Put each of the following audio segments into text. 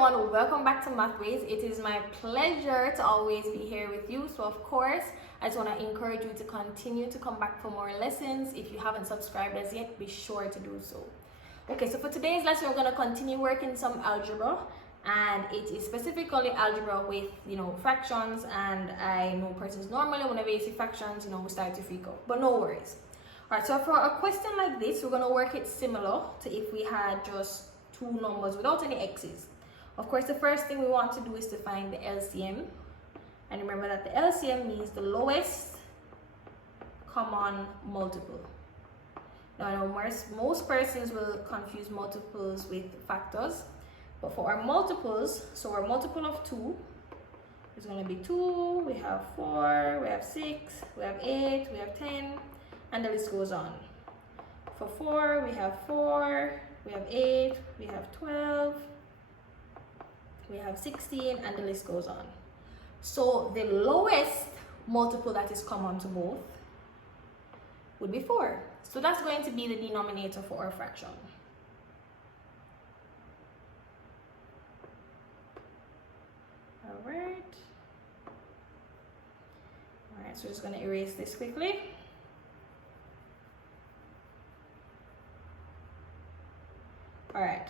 everyone, welcome back to Mathways. It is my pleasure to always be here with you. So of course, I just want to encourage you to continue to come back for more lessons. If you haven't subscribed as yet, be sure to do so. Okay, so for today's lesson, we're going to continue working some algebra, and it is specifically algebra with, fractions. And I know persons normally whenever you see fractions, we start to freak out, but no worries. All right, so for a question like this, we're going to work it similar to if we had just two numbers without any x's. Of course, the first thing we want to do is to find the LCM, and remember that the LCM means the lowest common multiple. Now, I know most persons will confuse multiples with factors, but for our multiples, so our multiple of 2 is going to be 2, we have 4, we have 6, we have 8, we have 10, and the list goes on. For 4, we have 4, we have 8, we have 12, we have 16, and the list goes on. So the lowest multiple that is common to both would be 4. So that's going to be the denominator for our fraction. All right, so we're just going to erase this quickly. All right,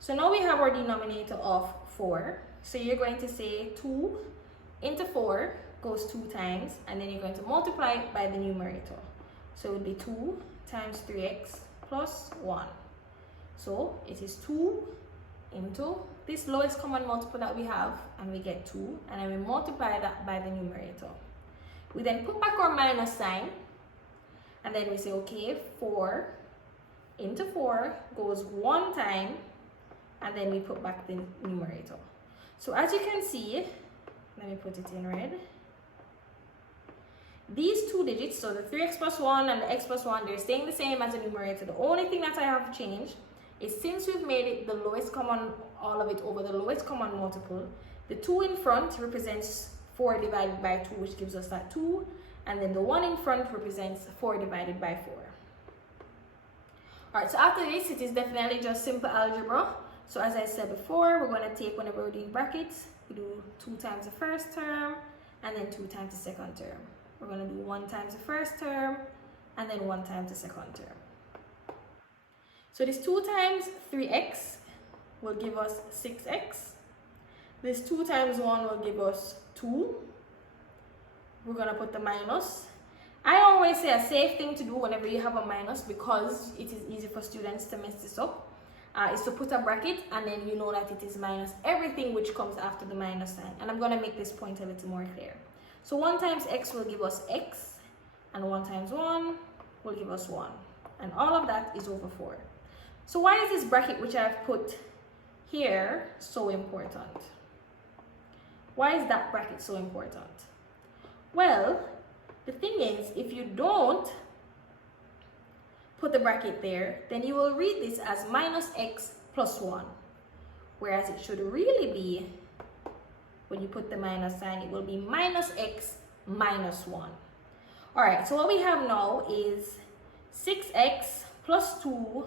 so now we have our denominator of 4. So you're going to say 2 into 4 goes 2 times, and then you're going to multiply it by the numerator. So it would be 2 times 3x plus 1. So it is 2 into this lowest common multiple that we have, and we get 2, and then we multiply that by the numerator. We then put back our minus sign, and then we say, okay, 4 into 4 goes 1 time, and then we put back the numerator. So as you can see, let me put it in red. These two digits, so the 3x plus 1 and the x plus 1, they're staying the same as the numerator. The only thing that I have changed is, since we've made it the lowest common, all of it over the lowest common multiple, the 2 in front represents 4 divided by 2, which gives us that 2, and then the 1 in front represents 4 divided by 4. Alright, so after this, it is definitely just simple algebra. So as I said before, we're going to take, whenever we're doing brackets, we do 2 times the first term, and then 2 times the second term. We're going to do 1 times the first term, and then 1 times the second term. So this 2 times 3x will give us 6x. This 2 times 1 will give us 2. We're going to put the minus. I always say a safe thing to do whenever you have a minus, because it is easy for students to mess this up, is to put a bracket, and then you know that it is minus everything which comes after the minus sign. And I'm going to make this point a little more clear. So 1 times x will give us x, and 1 times 1 will give us 1. And all of that is over 4. So why is this bracket which I've put here so important? Why is that bracket so important? Well, the thing is, if you don't put the bracket there, then you will read this as minus x plus 1. Whereas it should really be, when you put the minus sign, it will be minus x minus 1. Alright, so what we have now is 6x plus 2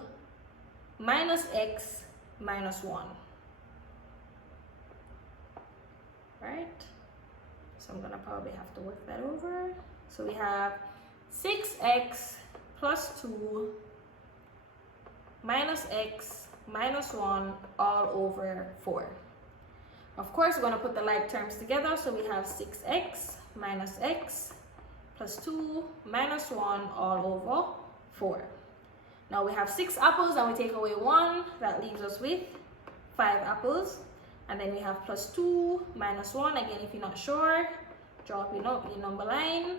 minus x minus 1. Right? So I'm going to probably have to work that over. So we have 6x plus 2 minus x minus 1 all over 4. Of course, we're going to put the like terms together. So we have 6x minus x plus 2 minus 1 all over 4. Now we have 6 apples, and we take away 1. That leaves us with 5 apples. And then we have plus 2 minus 1. Again, if you're not sure, draw up your number line.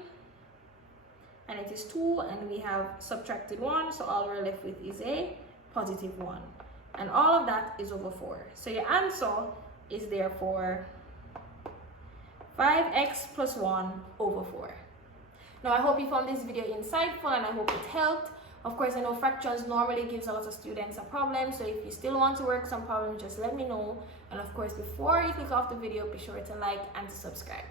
And it is 2, and we have subtracted 1, so all we're left with is a positive 1. And all of that is over 4. So your answer is therefore 5x plus 1 over 4. Now I hope you found this video insightful, and I hope it helped. Of course, I know fractions normally gives a lot of students a problem, so if you still want to work some problems, just let me know. And of course, before you click off the video, be sure to like and to subscribe.